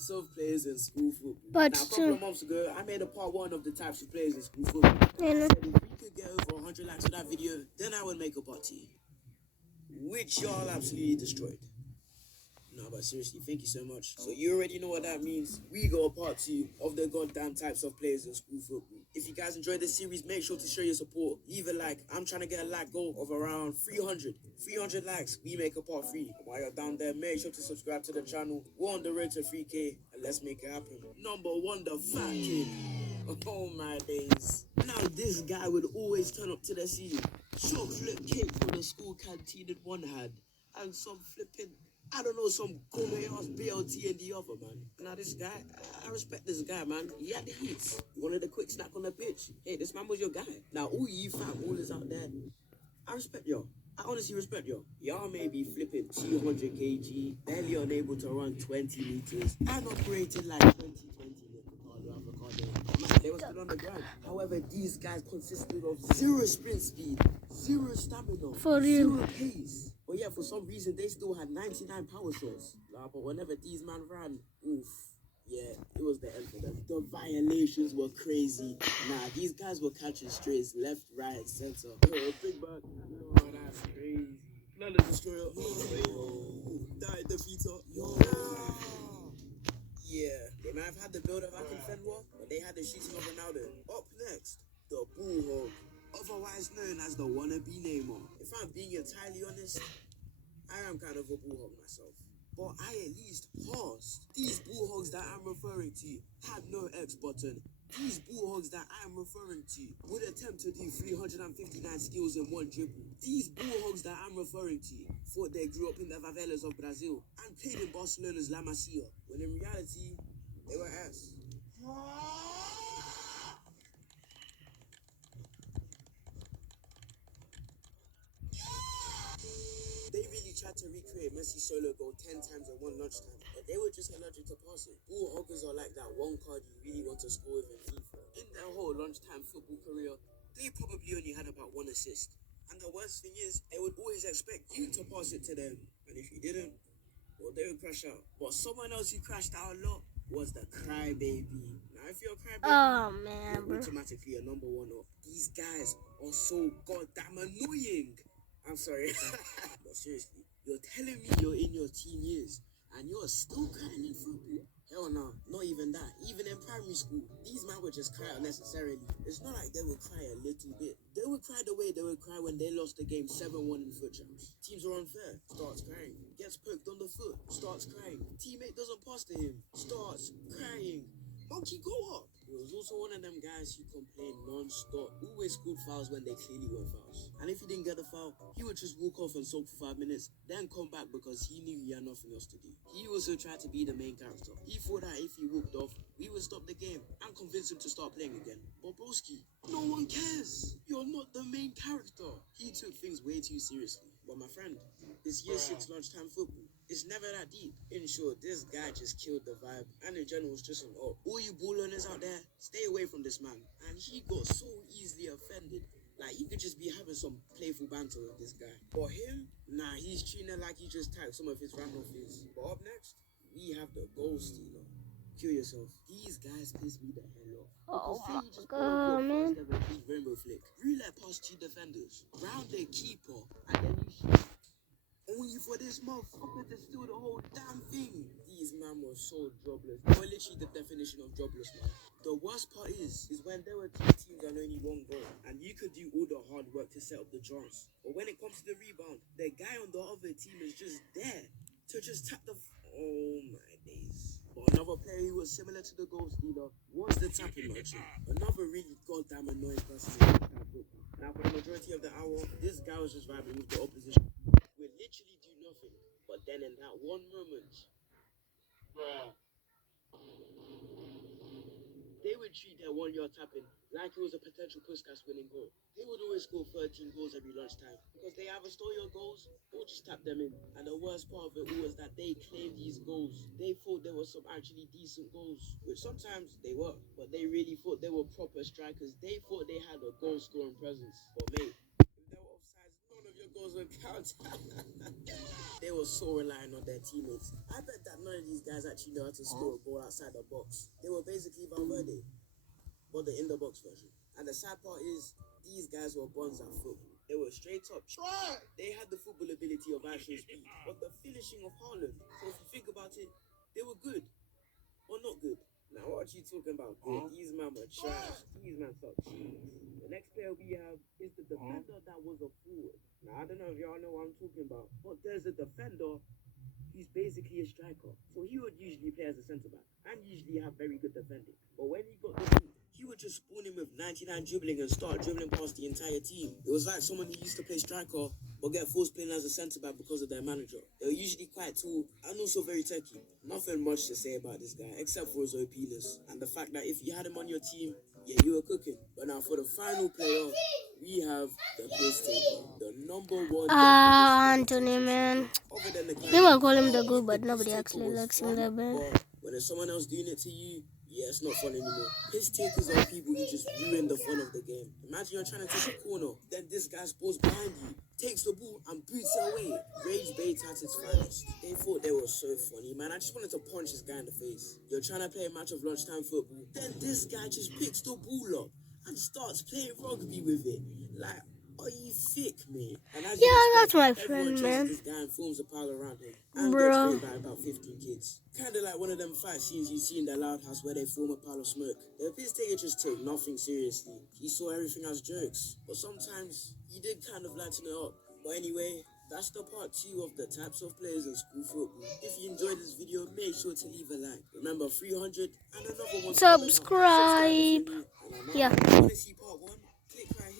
types of players in school football. But Now, a couple of months ago, I made a part 1 of the types of players in school football. I said if we could get over 100 likes on that video, then I would make a part 2, which y'all absolutely destroyed. No, but seriously, thank you so much. So you already know what that means. We got a part 2 of the goddamn types of players in school football. If you guys enjoyed this series, make sure to show your support. Leave a like. I'm trying to get a like goal of around 300. 300 likes, we make a part 3. While you're down there, make sure to subscribe to the channel. We're on the road to 3K, and let's make it happen. Number 1, the fat kid. Oh my days. Now this guy would always turn up to the scene. Chocolate cake from the school canteen in one hand, and some flipping, I don't know, some gourmet ass BLT in the other, man. Now this guy, I respect this guy, man. He had the heats. He wanted a quick snack on the pitch. Hey, this man was your guy. Now all you fat ballers out there, I respect y'all. I honestly respect y'all. Y'all may be flipping 200 kg, barely unable to run 20 meters, and operated like 2020 Ricardo Avocado. Man, they were still on the ground. However, these guys consisted of 0 sprint speed, 0 stamina, For real. 0 pace. But yeah, for some reason, they still had 99 power shots. Nah, but whenever these man ran, oof. Yeah, it was the end for them. The violations were crazy. Nah, these guys were catching strays left, right, center. Yo, big back. Oh, that's crazy. None of destroyer. Yo, died defeater. Yo. Yeah, they might have had the build-up back in Fenway, but they had the shooting of Ronaldo. Up next, the Bullhog, otherwise known as the wannabe Neymar. If I'm being entirely honest, I am kind of a bullhog myself. But I at least passed. These bullhogs that I'm referring to had no X button. These bullhogs that I'm referring to would attempt to do 359 skills in one dribble. These bullhogs that I'm referring to thought they grew up in the favelas of Brazil and played in Barcelona's La Masia, when in reality, they were ass. They really tried to recreate Messi's solo goal 10 times in one lunchtime, but they were just allergic to passing. Bull hoggers are like that one card you really want to score with in FIFA. In their whole lunchtime football career, they probably only had about 1 assist. And the worst thing is, they would always expect you to pass it to them. And if you didn't, well, they would crash out. But someone else who crashed out a lot was the crybaby. Now, if you're a crybaby, man, you're bro. automatically a number 1 up. These guys are so goddamn annoying. I'm sorry. But seriously, you're telling me you're in your teen years and you're still crying in football? Hell no, not even that. Even in primary school, these men would just cry unnecessarily. It's not like they would cry a little bit. They would cry the way they would cry when they lost the game 7-1 in foot champs. Teams are unfair, starts crying. Gets poked on the foot, starts crying. Teammate doesn't pass to him, starts crying. Monkey, go up. He was also one of them guys who complained non-stop. Always scored fouls when they clearly were fouls. And if he didn't get the foul, he would just walk off and sulk for 5 minutes, then come back because he knew he had nothing else to do. He also tried to be the main character. He thought that if he walked off, we would stop the game and convince him to start playing again. But broski, no one cares. You're not the main character. He took things way too seriously. But my friend, this year 6 lunchtime football, it's never that deep. In short, this guy just killed the vibe. And in general, it's just an all you ball owners out there, stay away from this man. And he got so easily offended. Like, you could just be having some playful banter with this guy. For him, nah, he's treating it like he just typed some of his random things. But up next, we have the goal stealer. Kill yourself. These guys piss me the hell off. Oh Because say my you just God, man. first ever big rainbow flick. Roulette past 2 defenders. Round the keeper. And then you shoot. Only for this motherfucker to steal the whole damn thing. These men were so jobless. They were literally the definition of jobless, man. The worst part is when there were 2 teams and only 1 goal, and you could do all the hard work to set up the chance. But when it comes to the rebound, the guy on the other team is just there to just tap the. Oh my days. But another player who was similar to the goal stealer was the tapping merchant. Another really goddamn annoying person. Now, for the majority of the hour, this guy was just vibing with the opposition. We literally do nothing. But then in that one moment, they would treat their 1-yard tapping like it was a potential Puskas winning goal. They would always score 13 goals every lunchtime because they either stole your goals or just tap them in. And the worst part of it all was that they claimed these goals. They thought there were some actually decent goals, which sometimes they were, but they really thought they were proper strikers. They thought they had a goal scoring presence. But mate, if there were offsides, none of your goals on counter. They were so reliant on their teammates. I bet that none of these guys actually know how to score a goal outside the box. They were basically Valverde, but the in-the-box version. And the sad part is, these guys were bons at football. They were straight up. They had the football ability of actual speed, but the finishing of Haaland. So if you think about it, they were good, or not good. Now what are you talking about? Good. These men were trash. These men suck. The next player we have is the defender that was a forward. Now I don't know if y'all know what I'm talking about, but there's a defender who's basically a striker. So he would usually play as a centre back and usually have very good defending. But when he got the ball, he would just spawn in with 99 dribbling and start dribbling past the entire team. It was like someone who used to play striker but get forced playing as a centre back because of their manager. They were usually quite tall and also very techy. Nothing much to say about this guy except for his OPness and the fact that if you had him on your team, yeah, you were cooking. But now for the final player, we have the piss taker, the number one. Anthony, man. Other than the They will call him the good, but nobody actually likes him that bad. But when there's someone else doing it to you, yeah, it's not fun anymore. Piss takers are people who just ruin the fun of the game. Imagine you're trying to take a corner, then this guy spawns behind you, takes the ball and boots it away. Rage bait at its finest. They thought they were so funny, man. I just wanted to punch this guy in the face. You're trying to play a match of lunchtime football, then this guy just picks the ball up and starts playing rugby with it. Like, are you thick, man? And as that's my friend, man. This guy and forms a pile around him. And Bro. gets by about 15 kids. Kind of like one of them fight scenes you see in the Loud House where they form a pile of smoke. The piss taker just took nothing seriously. He saw everything as jokes. But sometimes, he did kind of lighten it up. But anyway, that's the part 2 of the types of players in school football. If you enjoyed this video, make sure to leave a like. Remember, 300 and another one. Subscribe. Yeah. If you want to see part 1, click right here.